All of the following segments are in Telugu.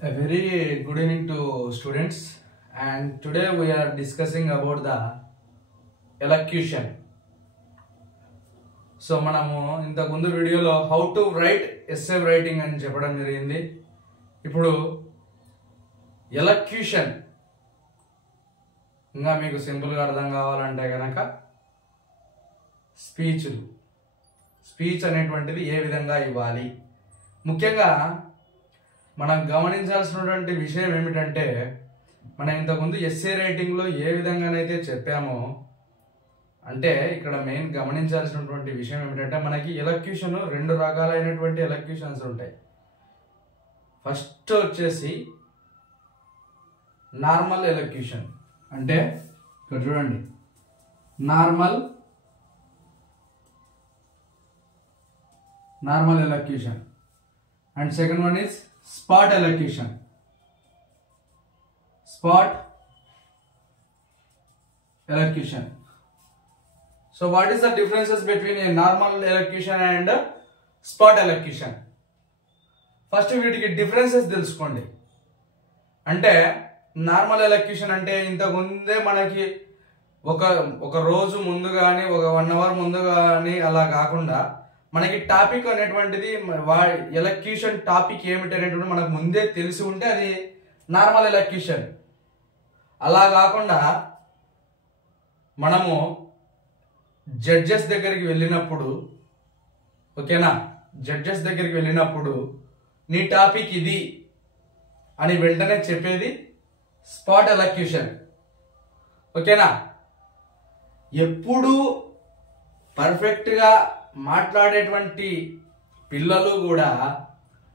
A very good evening to students, and today we are discussing about the elocution. So మనము ఇంతకు ముందు వీడియోలో how to right essay writing అని చెప్పడం జరిగింది. ఇప్పుడు ఎలక్యూషన్ ఇంకా మీకు సింపుల్గా అర్థం కావాలంటే కనుక స్పీచ్ అనేటువంటిది ఏ విధంగా ఇవ్వాలి. ముఖ్యంగా మనం గమనించాల్సినటువంటి విషయం ఏమిటంటే, మనం ఇంతకుముందు ఎస్సే రైటింగ్లో ఏ విధంగానైతే చెప్పామో, అంటే ఇక్కడ మెయిన్ గమనించాల్సినటువంటి విషయం ఏమిటంటే, మనకి ఎలక్యూషన్ రెండు రకాలైనటువంటి ఎలక్యూషన్స్ ఉంటాయి. ఫస్ట్ వచ్చేసి నార్మల్ ఎలక్యూషన్, అంటే ఇక్కడ చూడండి normal elocution, and second one is spot elocution. So what is the differences between a normal elocution and spot elocution? First వీటికి డిఫరెన్సెస్ తెలుసుకోండి. అంటే నార్మల్ ఎలక్యూషన్ అంటే ఇంతకు ముందే మనకి ఒక రోజు ముందు కానీ ఒక 1 hour ముందు కానీ అలా కాకుండా మనకి టాపిక్ అనేటువంటిది ఎలక్యూషన్ టాపిక్ ఏమిటి అనేటువంటి మనకు ముందే తెలిసి ఉంటే అది నార్మల్ ఎలక్యూషన్. అలా కాకుండా మనము జడ్జెస్ దగ్గరికి వెళ్ళినప్పుడు, ఓకేనా, జడ్జెస్ దగ్గరికి వెళ్ళినప్పుడు నీ టాపిక్ ఇది అని వెంటనే చెప్పేది స్పాట్ ఎలక్యూషన్. ఓకేనా, ఎప్పుడు పర్ఫెక్ట్గా మాట్లాడేటువంటి పిల్లలు కూడా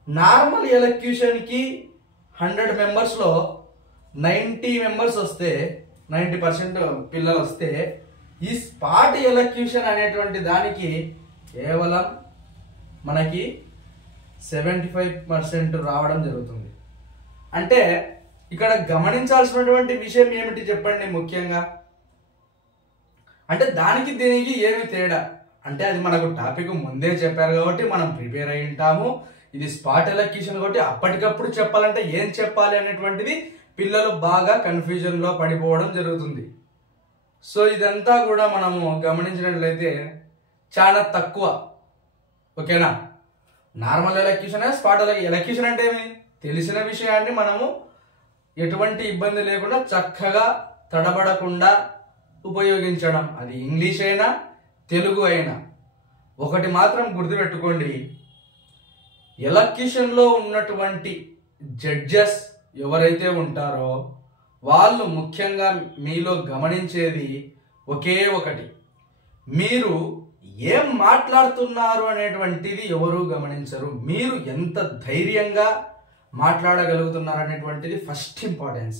నార్మల్ ఎలక్యూషన్కి 100 మెంబర్స్లో 90 మెంబర్స్ వస్తే, 90% పిల్లలు వస్తే, ఈ స్పాట్ ఎలక్యూషన్ అనేటువంటి దానికి కేవలం మనకి 75% రావడం జరుగుతుంది. అంటే ఇక్కడ గమనించాల్సినటువంటి విషయం ఏమిటి చెప్పండి. ముఖ్యంగా అంటే దానికి దీనికి ఏమి తేడా అంటే, అది మనకు టాపిక్ ముందే చెప్పారు కాబట్టి మనం ప్రిపేర్ అయి ఉంటాము. ఇది స్పాట్ ఎలక్యూషన్ కాబట్టి అప్పటికప్పుడు చెప్పాలంటే ఏం చెప్పాలి అనేటువంటిది పిల్లలు బాగా కన్ఫ్యూజన్లో పడిపోవడం జరుగుతుంది. సో ఇదంతా కూడా మనము గమనించినట్లయితే చాలా తక్కువ. ఓకేనా, నార్మల్ ఎలక్యూషన్, స్పాట్ ఎలక్యూషన్ అంటే ఏమి, తెలిసిన విషయాన్ని మనము ఎటువంటి ఇబ్బంది లేకుండా చక్కగా తడబడకుండా ఉపయోగించడం. అది ఇంగ్లీష్ అయినా తెలుగు అయినా. ఒకటి మాత్రం గుర్తుపెట్టుకోండి, ఎలక్యూషన్లో ఉన్నటువంటి జడ్జెస్ ఎవరైతే ఉంటారో వాళ్ళు ముఖ్యంగా మీలో గమనించేది ఒకే ఒకటి, మీరు ఏం మాట్లాడుతున్నారు అనేటువంటిది ఎవరు గమనించరు. మీరు ఎంత ధైర్యంగా మాట్లాడగలుగుతున్నారు అనేటువంటిది ఫస్ట్ ఇంపార్టెన్స్.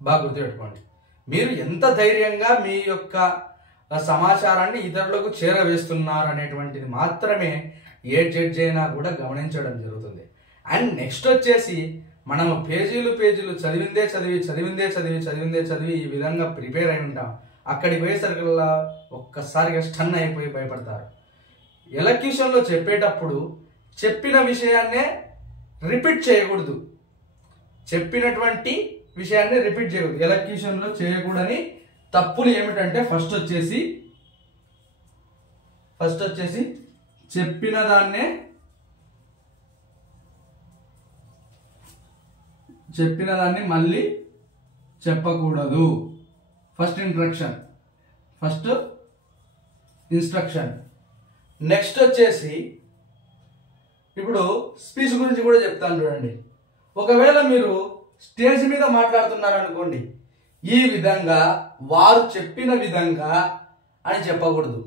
బాగా గుర్తుపెట్టుకోండి, మీరు ఎంత ధైర్యంగా మీ యొక్క సమాచారాన్ని ఇతరులకు చేరవేస్తున్నారు అనేటువంటిది మాత్రమే ఏ జడ్జి అయినా కూడా గమనించడం జరుగుతుంది. అండ్ నెక్స్ట్ వచ్చేసి మనము పేజీలు చదివి ఈ విధంగా ప్రిపేర్ అయి ఉంటాం. అక్కడికి పోయేసరికల్లా ఒక్కసారిగా స్టన్ అయిపోయి భయపడతారు. ఎలక్యూషన్లో చెప్పేటప్పుడు చెప్పిన విషయాన్నే రిపీట్ చేయకూడదు. చెప్పినటువంటి విషయాన్ని రిపీట్ చేయకూడదు. ఎలక్యూషన్లో చేయకూడని తప్పులు ఏమిటంటే, ఫస్ట్ వచ్చేసి చెప్పిన దాన్ని మళ్ళీ చెప్పకూడదు. First instruction. నెక్స్ట్ వచ్చేసి ఇప్పుడు స్పీచ్ గురించి కూడా చెప్తాను చూడండి. ఒకవేళ మీరు స్టేజ్ మీద మాట్లాడుతున్నారు అనుకోండి, ఈ విధంగా వారు చెప్పిన విధంగా అని చెప్పకూడదు.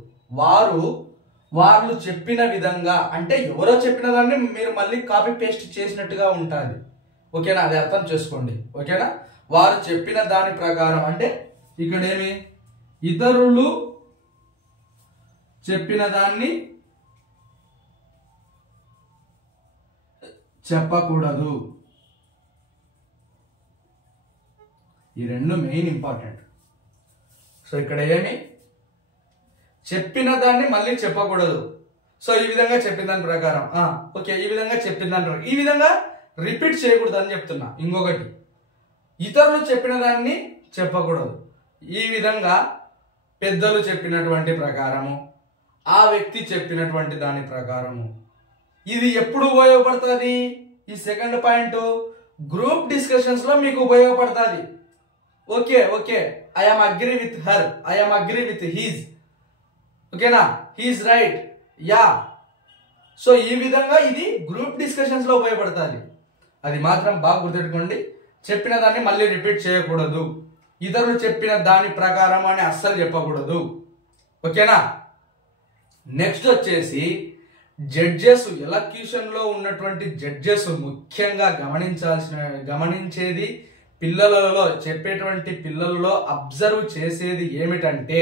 వాళ్ళు చెప్పిన విధంగా అంటే ఎవరో చెప్పిన దాన్ని మీరు మళ్ళీ కాపీ పేస్ట్ చేసినట్టుగా ఉంటుంది. ఓకేనా, అది అర్థం చేసుకోండి. ఓకేనా, వారు చెప్పిన దాని ప్రకారం అంటే ఇక్కడేమి, ఇతరులు చెప్పిన దాన్ని చెప్పకూడదు. ఈ రెండు మెయిన్ ఇంపార్టెంట్. సో ఇక్కడ ఏమి, చెప్పిన దాన్ని మళ్ళీ చెప్పకూడదు. సో ఈ విధంగా చెప్పిన దాని ప్రకారం ఓకే, ఈ విధంగా చెప్పిన దాని ప్రకారం, ఈ విధంగా రిపీట్ చేయకూడదు అని చెప్తున్నా. ఇంకొకటి, ఇతరులు చెప్పిన దాన్ని చెప్పకూడదు. ఈ విధంగా పెద్దలు చెప్పినటువంటి ప్రకారము, ఆ వ్యక్తి చెప్పినటువంటి దాని ప్రకారము. ఇది ఎప్పుడు ఉపయోగపడుతుంది? ఈ సెకండ్ పాయింట్ గ్రూప్ డిస్కషన్స్ లో మీకు ఉపయోగపడుతుంది. Okay okay, I'm agree with her, I'm agree with he's, ఓకేనా, హీజ్ రైట్, యా. సో ఈ విధంగా ఇది గ్రూప్ డిస్కషన్స్ లో ఉపయోగపడుతుంది. అది మాత్రం బాగా గుర్తుపెట్టుకోండి. చెప్పిన దాన్ని మళ్ళీ రిపీట్ చేయకూడదు. ఇతరులు చెప్పిన దాని ప్రకారం అని అస్సలు చెప్పకూడదు, ఓకేనా. నెక్స్ట్ వచ్చేసి జడ్జెస్, ఎలక్యూషన్ లో ఉన్నటువంటి జడ్జెస్ ముఖ్యంగా గమనించేది పిల్లలలో, చెప్పేటువంటి పిల్లలలో అబ్జర్వ్ చేసేది ఏమిటంటే,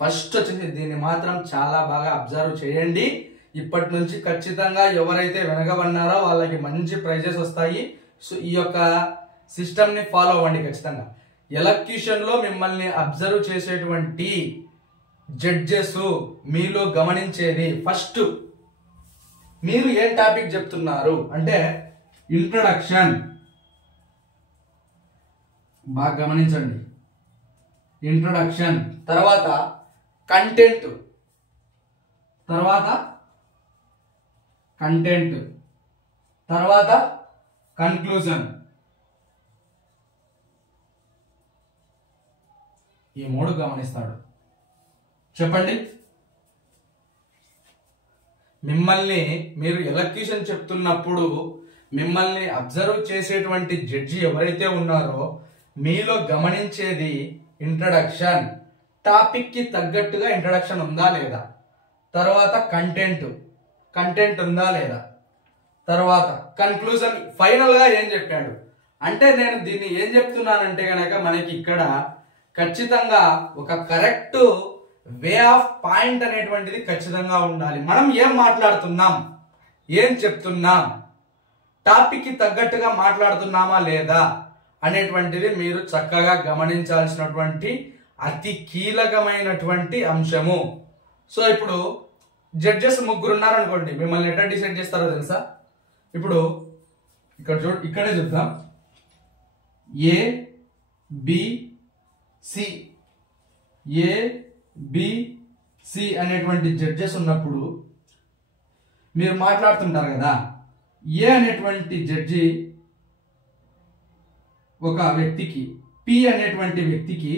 ఫస్ట్ వచ్చేసి దీన్ని మాత్రం చాలా బాగా అబ్జర్వ్ చేయండి. ఇప్పటి నుంచి ఖచ్చితంగా ఎవరైతే వెనకబడినారో వాళ్ళకి మంచి ప్రైజెస్ వస్తాయి. సో ఈ యొక్క సిస్టమ్ ని ఫాలో అవ్వండి ఖచ్చితంగా. ఎలక్యూషన్ లో మిమ్మల్ని అబ్జర్వ్ చేసేటువంటి జడ్జెస్ మీలో గమనించేది, ఫస్ట్ మీరు ఏం టాపిక్ చెప్తున్నారు అంటే ఇంట్రడక్షన్, బాగా గమనించండి. ఇంట్రడక్షన్ తర్వాత కంటెంట్, తర్వాత కంటెంట్, తర్వాత కన్క్లూజన్. ఈ మూడు గమనిస్తాడు. చెప్పండి, మిమ్మల్ని మీరు ఎలక్యూషన్ చెప్తున్నప్పుడు మిమ్మల్ని అబ్జర్వ్ చేసేటువంటి జడ్జి ఎవరైతే ఉన్నారో మీలో గమనించేది ఇంట్రడక్షన్, టాపిక్ కి తగ్గట్టుగా ఇంట్రడక్షన్ ఉందా లేదా, తర్వాత కంటెంట్ ఉందా లేదా, తర్వాత కన్క్లూజన్, ఫైనల్ గా ఏం చెప్పాడు. అంటే నేను దీన్ని ఏం చెప్తున్నానంటే గనక మనకి ఇక్కడ ఖచ్చితంగా ఒక కరెక్ట్ వే ఆఫ్ పాయింట్ అనేటువంటిది ఖచ్చితంగా ఉండాలి. మనం ఏం మాట్లాడుతున్నాం, ఏం చెప్తున్నాం, టాపిక్ కి తగ్గట్టుగా మాట్లాడుతున్నామా లేదా అనేటువంటిది మీరు చక్కగా గమనించాల్సినటువంటి అతి కీలకమైనటువంటి అంశము. సో ఇప్పుడు జడ్జెస్ ముగ్గురు ఉన్నారనుకోండి, మిమ్మల్ని ఎట్లా డిసైడ్ చేస్తారో తెలుసా? ఇప్పుడు ఇక్కడే చూద్దాం. A B C, A B C అనేటువంటి జడ్జెస్ ఉన్నప్పుడు మీరు మాట్లాడుతుంటారు కదా. ఏ అనేటువంటి జడ్జి ఒక వ్యక్తికి, పి అనేటువంటి వ్యక్తికి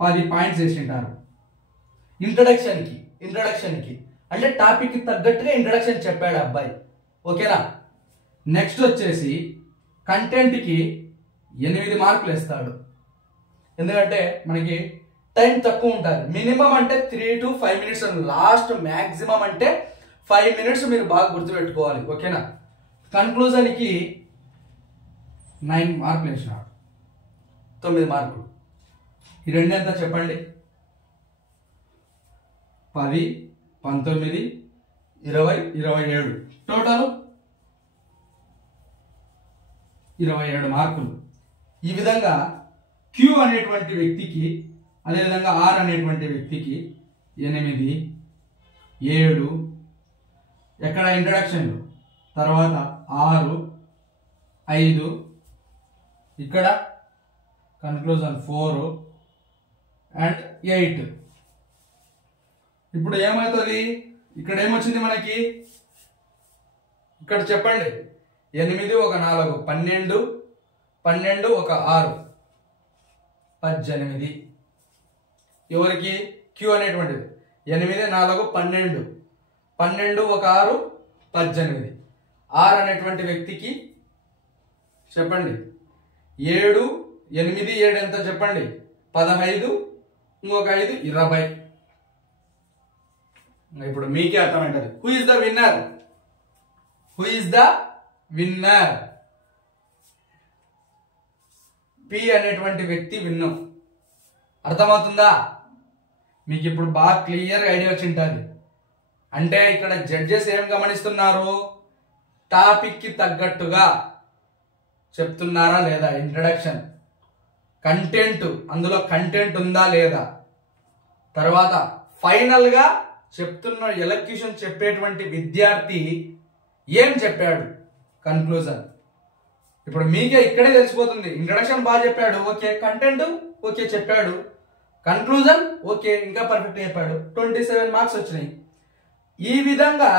10 పాయింట్స్ వేసింటారు ఇంట్రడక్షన్కి. అంటే టాపిక్ కి తగ్గట్టుగా ఇంట్రడక్షన్ చెప్పాడు అబ్బాయి, ఓకేనా. నెక్స్ట్ వచ్చేసి కంటెంట్ కి 8 మార్కులు వేస్తాడు. ఎందుకంటే మనకి టైం తక్కువ ఉంటుంది. మినిమం అంటే 3 to 5 minutes, లాస్ట్ మ్యాక్సిమం అంటే 5 minutes మీరు బాగా గుర్తుపెట్టుకోవాలి, ఓకేనా. కన్క్లూజన్ కి 9 మార్కులు వేసినాడు, 9 మార్కులు. ఈ రెండు ఎంత చెప్పండి? 10, 19, 20, 27, టోటల్ 27 మార్కులు. ఈ విధంగా క్యూ అనేటువంటి వ్యక్తికి, అదేవిధంగా ఆర్ అనేటువంటి వ్యక్తికి 8, 7 ఎక్కడ ఇంట్రడక్షన్, తర్వాత 6, 5 ఇక్కడ కన్క్లూజన్ 4 అండ్ 8. ఇప్పుడు ఏమవుతుంది? ఇక్కడ ఏమొచ్చింది మనకి? ఇక్కడ చెప్పండి. 8 ఒక 4, 12, 12 ఒక 6, 18. ఎవరికి? క్యూ అనేటువంటిది. 8, 4, 12, 12 ఒక 6, 18. ఆర్ అనేటువంటి వ్యక్తికి చెప్పండి 7, 8, 7 ఎంత చెప్పండి? 15, ఇంకొక 5, 20. ఇప్పుడు మీకే అర్థమైంటది. Who is the winner? Who is the winner? P అనేటువంటి వ్యక్తి విన్ను. అర్థమవుతుందా మీకు? ఇప్పుడు బాగా క్లియర్ ఐడియా వచ్చి ఉంటుంది. అంటే ఇక్కడ జడ్జెస్ ఏం గమనిస్తున్నారు? టాపిక్ కి తగ్గట్టుగా చెప్తున్నారా లేదా, ఇంట్రడక్షన్, కంటెంట్, అందులో కంటెంట్ ఉందా లేదా, తర్వాత ఫైనల్ గా చెప్తున్న ఎలక్యూషన్ చెప్పేటువంటి విద్యార్థి ఏం చెప్పాడు, కన్క్లూజన్. ఇప్పుడు మీకే ఇక్కడే తెలిసిపోతుంది. ఇంట్రడక్షన్ బాగా చెప్పాడు, ఓకే. కంటెంట్ ఓకే చెప్పాడు, కన్క్లూజన్ ఓకే ఇంకా పర్ఫెక్ట్ చెప్పాడు, 27 మార్క్స్ వచ్చినాయి. ఈ విధంగా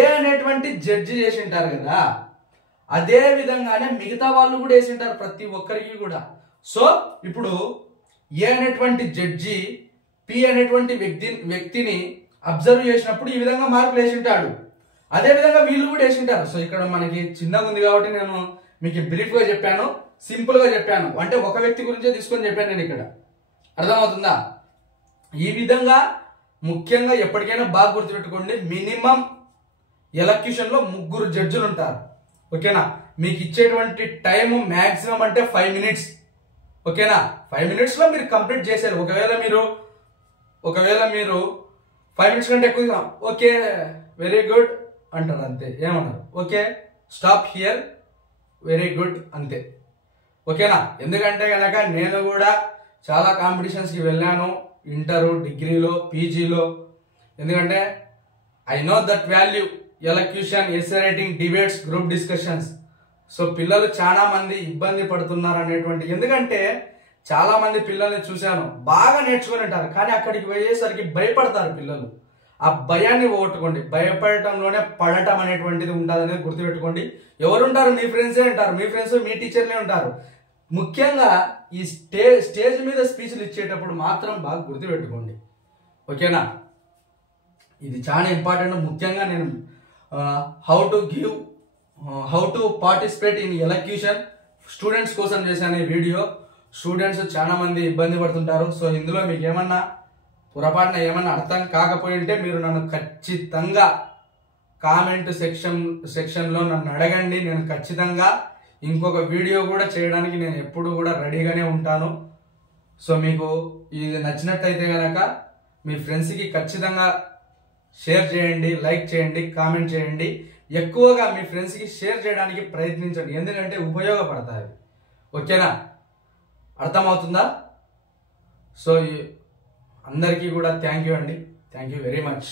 ఏ అనేటువంటి జడ్జి చేసి ఉంటారు కదా, అదే విధంగానే మిగతా వాళ్ళు కూడా వేసి ఉంటారు ప్రతి ఒక్కరికి కూడా. సో ఇప్పుడు ఏ అనేటువంటి జడ్జి పి అనేటువంటి వ్యక్తిని అబ్జర్వ్ చేసినప్పుడు ఈ విధంగా మార్కులు వేసి ఉంటాడు. అదే విధంగా వీళ్ళు కూడా వేసి ఉంటారు. సో ఇక్కడ మనకి చిన్నగా ఉంది కాబట్టి నేను మీకు బ్రీఫ్ గా చెప్పాను, సింపుల్ గా చెప్పాను. అంటే ఒక వ్యక్తి గురించే తీసుకొని చెప్పాను నేను ఇక్కడ. అర్థమవుతుందా? ఈ విధంగా ముఖ్యంగా ఎప్పటికైనా బాగా గుర్తుపెట్టుకోండి, మినిమం ఎలక్యూషన్ లో 3 జడ్జిలు ఉంటారు. ఓకేనా? మీకు ఇచ్చేటువంటి టైం మాక్సిమం అంటే 5 మినిట్స్. ఓకేనా? 5 మినిట్స్ లో మీరు కంప్లీట్ చేశారు. ఒకవేళ మీరు 5 మినిట్స్ కంటే ఎక్కువ ఓకే వెరీ గుడ్ అంటారు, అంతే, ఏమన్నారు, okay stop here very good అంతే. ఓకేనా? ఎందుకంటే కనుక నేను కూడా చాలా కాంపిటీషన్స్కి వెళ్ళాను, ఇంటర్, డిగ్రీలో, పీజీలో. ఎందుకంటే I know that value, elocution, essay writing, debates, group discussions. So పిల్లలు చాలా మంది ఇబ్బంది పడుతున్నారు అనేటువంటి, ఎందుకంటే చాలా మంది పిల్లల్ని చూశాను బాగా నేర్చుకుని ఉంటారు, కానీ అక్కడికి పోయేసరికి భయపడతారు పిల్లలు. ఆ భయాన్ని పోగొట్టుకోండి. భయపడటంలోనే పడటం అనేటువంటిది ఉంటుంది అనేది గుర్తుపెట్టుకోండి. ఎవరుంటారు? మీ ఫ్రెండ్సే ఉంటారు, మీ ఫ్రెండ్స్ మీ టీచర్లే ఉంటారు. ముఖ్యంగా ఈ స్టేజ్ మీద స్పీచ్లు ఇచ్చేటప్పుడు మాత్రం బాగా గుర్తుపెట్టుకోండి. ఓకేనా? ఇది చాలా ఇంపార్టెంట్. ముఖ్యంగా నేను how to participate in elocution students కోసం చేశాను ఈ వీడియో. స్టూడెంట్స్ చాలా మంది ఇబ్బంది పడుతుంటారు. సో ఇందులో మీకు ఏమన్నా పొరపాటున ఏమన్నా అర్థం కాకపోయి ఉంటే మీరు నన్ను ఖచ్చితంగా కామెంట్ సెక్షన్లో నన్ను అడగండి. నేను ఖచ్చితంగా ఇంకొక వీడియో కూడా చేయడానికి నేను ఎప్పుడు కూడా రెడీగానే ఉంటాను. సో మీకు ఇది నచ్చినట్టయితే కనుక మీ ఫ్రెండ్స్కి ఖచ్చితంగా షేర్ చేయండి, లైక్ చేయండి, కామెంట్ చేయండి. ఎక్కువగా మీ ఫ్రెండ్స్కి షేర్ చేయడానికి ప్రయత్నించండి, ఎందుకంటే ఉపయోగపడతాయి. ఓకేనా? అర్థమవుతుందా? సో అందరికీ కూడా థ్యాంక్ యూ అండి. Thank you very much.